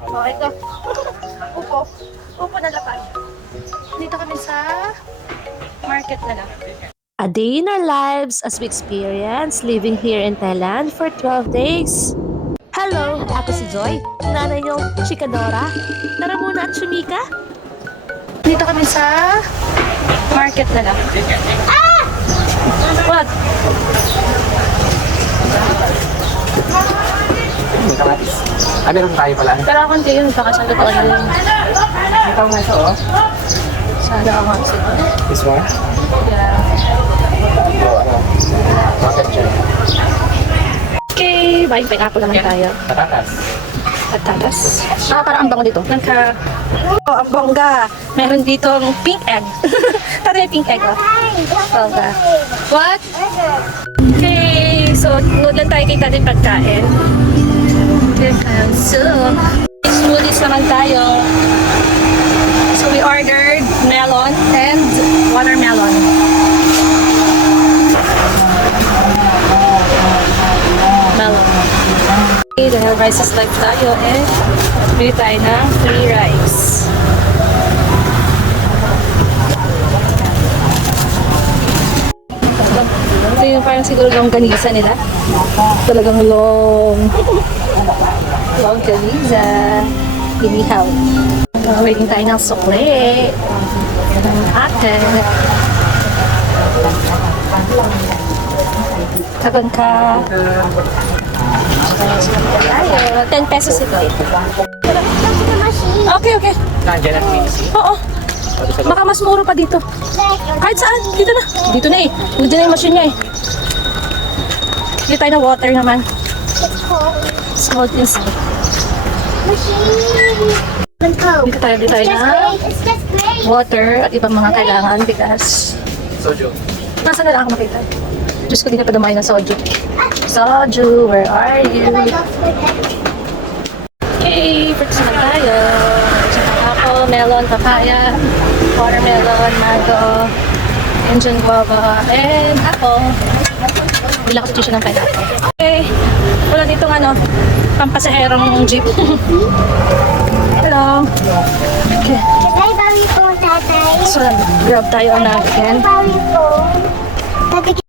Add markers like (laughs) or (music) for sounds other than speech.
Oh, ito. Upo. Upo na lapad. Dito kami sa market na lang. A day in our lives as we experience living here in Thailand for 12 days. Hello, ako si Joy, nanay niyong chikadora. Tara muna at sumika. Dito kami sa market na lang. Ah! What? Ah, meron tayo pala. Pero ako hindi yun, baka sa totoo na yun. Ikaw nga ito, oh. Sana ako ang sige. This one? Yeah. Oo, ano? Bakit siya? Okay, bye. Pineapple naman tayo. Patatas. Patatas. Ah, parang ang bango dito. Nagka... Oh, ang bongga. Meron dito pink egg. (laughs) Tara yung pink egg, oh. Bongga. What? Okay, so nood lang tayo kita din pagkain. Welcome soup. Smoothies naman tayo. So we ordered melon and watermelon. Melon. Okay, dahil rice is life tayo eh. Bili tayo ng free rice. Ito yung parang siguro longganisa nila. Talagang long. Longganisa. Inihaw. Uh, waiting tayo ng sukle. Ng ate. Tagon ka. Tayo. 10 pesos ito. Okay, okay. Nandiyan ang mixi. Oo. Baka mas muro pa dito. Kahit saan. Dito na. Dito na eh. Dito na yung machine niya eh. Dito tayo na water naman. Small things. Dito tayo, dito tayo na It's just great. water at ibang mga kailangan because Soju. nasa na lang ako makita. Diyos ko, di na pa dumayo ng soju. Soju, where are you? Okay, fruits na tayo. Apple, melon, papaya, watermelon, mango, Indian guava, and apple. Bilang ko tissue ng pineapple. Okay, wala ditong ano, pampasaherong jeep. (laughs) Hello. Okay, Can I your phone, Tatay? so grab tayo ang napkin. Borrow your phone. Tatay,